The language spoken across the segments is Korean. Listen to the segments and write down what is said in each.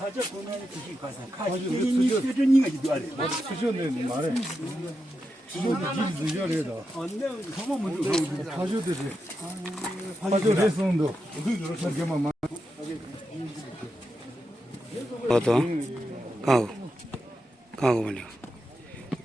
사자 보내는 그게 가서 가지니 뼈전이가 지도 않아. 수저는 말해. 수저도 길 늦어래다. 안돼 가만 먼저 파주들이. 파주 레스토랑도 저기만 말. तो कहाँ को बोल्यो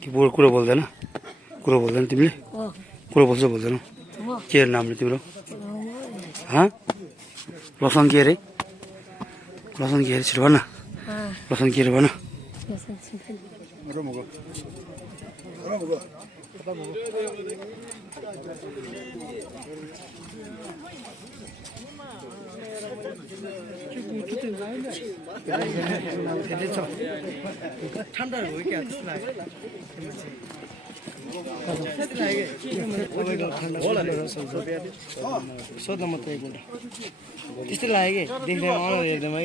कि कुरो बोल्दैन तिमीले कुरो बोल्छ बोल्दैन के नाम तिम्रो रोशन के अरे छिटो भन रोशन के अरे भन सोध्न मात्रै एक मिनट त्यस्तो लाग्यो कि देख्दैन अनुहार हेर्दैमा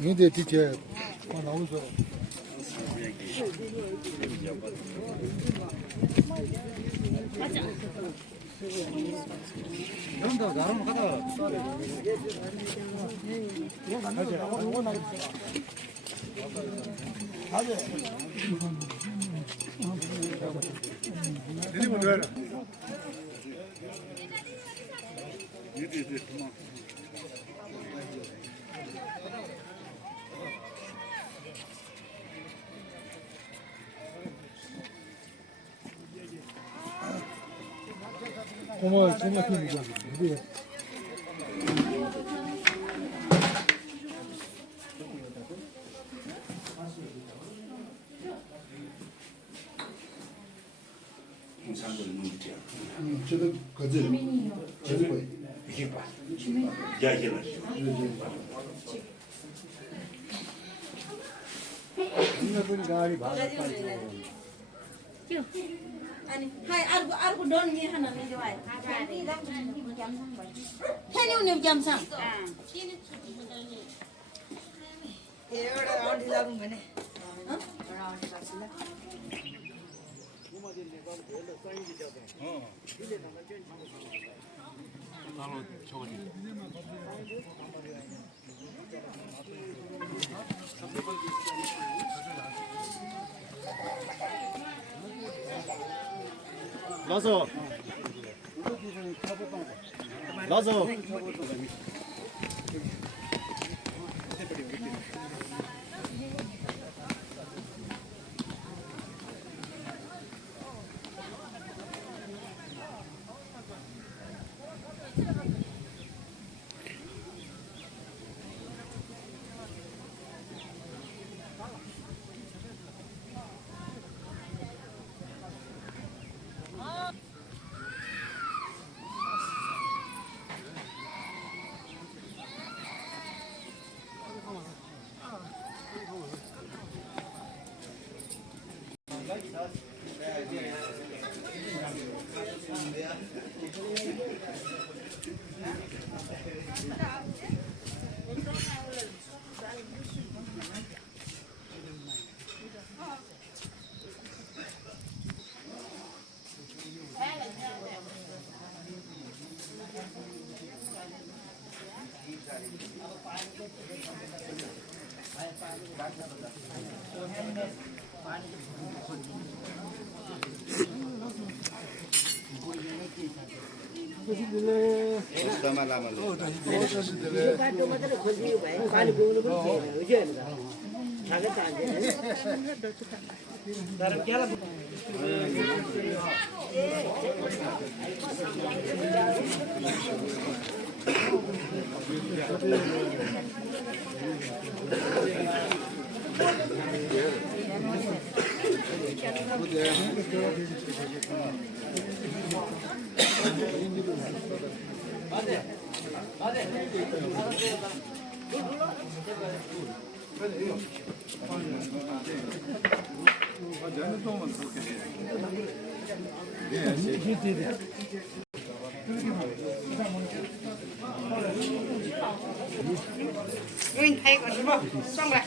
근데 뒤에 나오죠. 연다 나랑 가다. 고마워, 생각해보자. 저도 거절. 저도 뭐 이게 봐. 야 이게 나. 이거는 가리 많았다. अनि हाय अर्को डन नि हान नि दिवाय खेल्नु नि गेमसँग एउटा आन्टी लागौँ भने 라서 Mình thấy có什么？上来。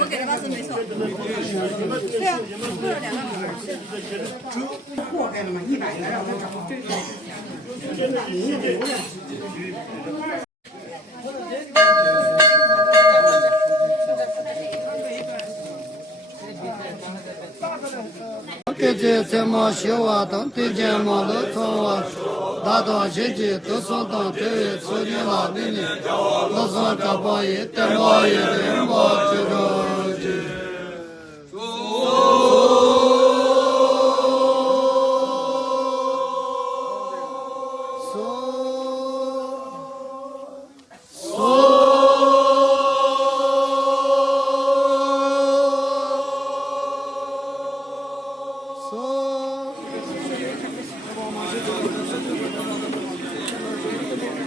我给了巴士没错。对啊，会有2个码。货给了吗？100个让我找。给这怎么修啊？等对见么了从啊？大到人家都送到这位村里那边的，我说这包也得包也得包这个这。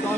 大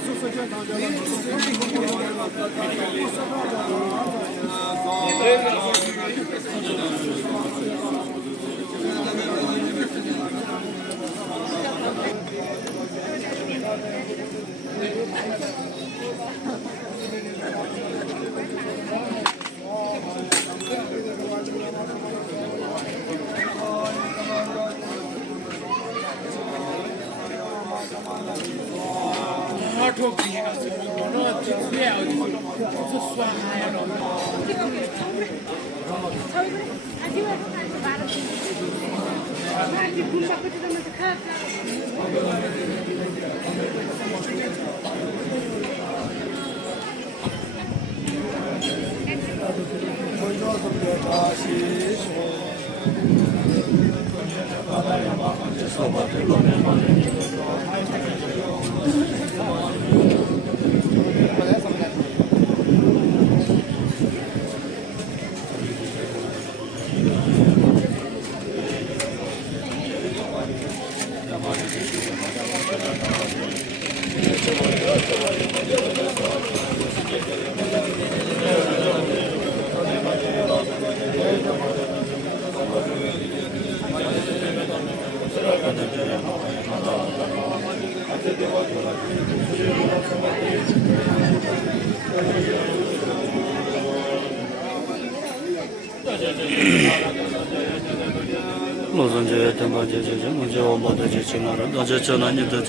노선제 등반제제 문제 원모대 지나라 너제 전환이도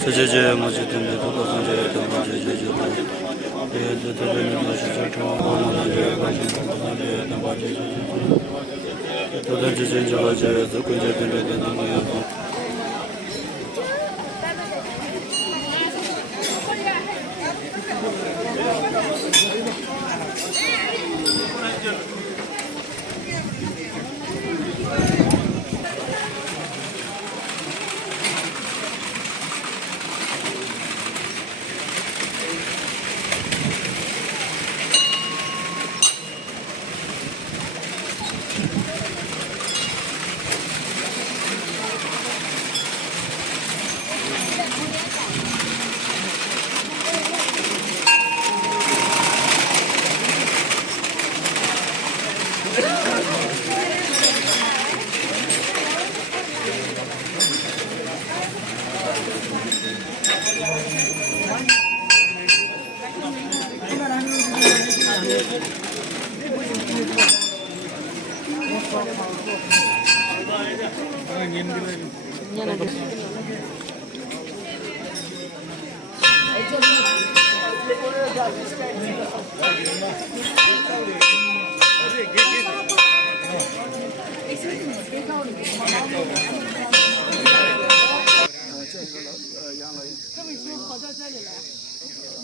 제제제 문제 등에도 노선제 등반제제 예도 되는 것이 저 원모대 가지고 노선제 등반제제 노선제 제제가제도 군제 등에도 너무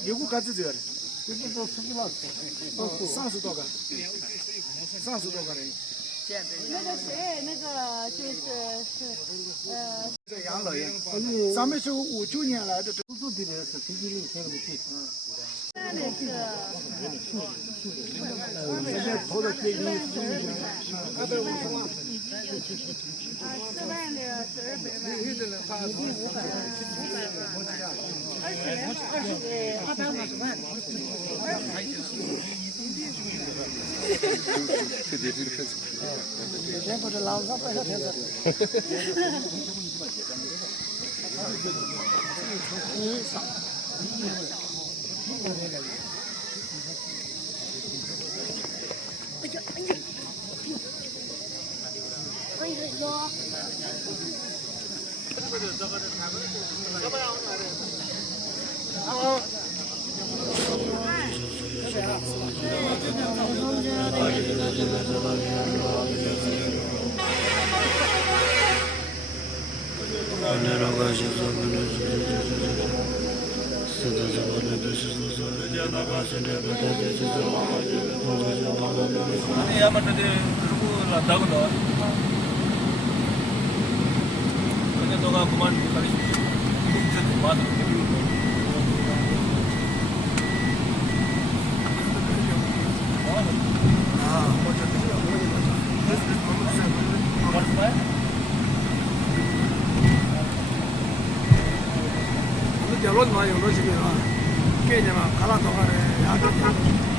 有个自己的，30多个人。那个谁，那个这养老院，咱们是59年来的，都的是飞机零钱都不退。那个是。现在投的给你250万。4万的1200万，你500万，250万。全部是老上半小天子。掉落嘛，有逻辑的啊，概念嘛，卡拉多个的，也概念。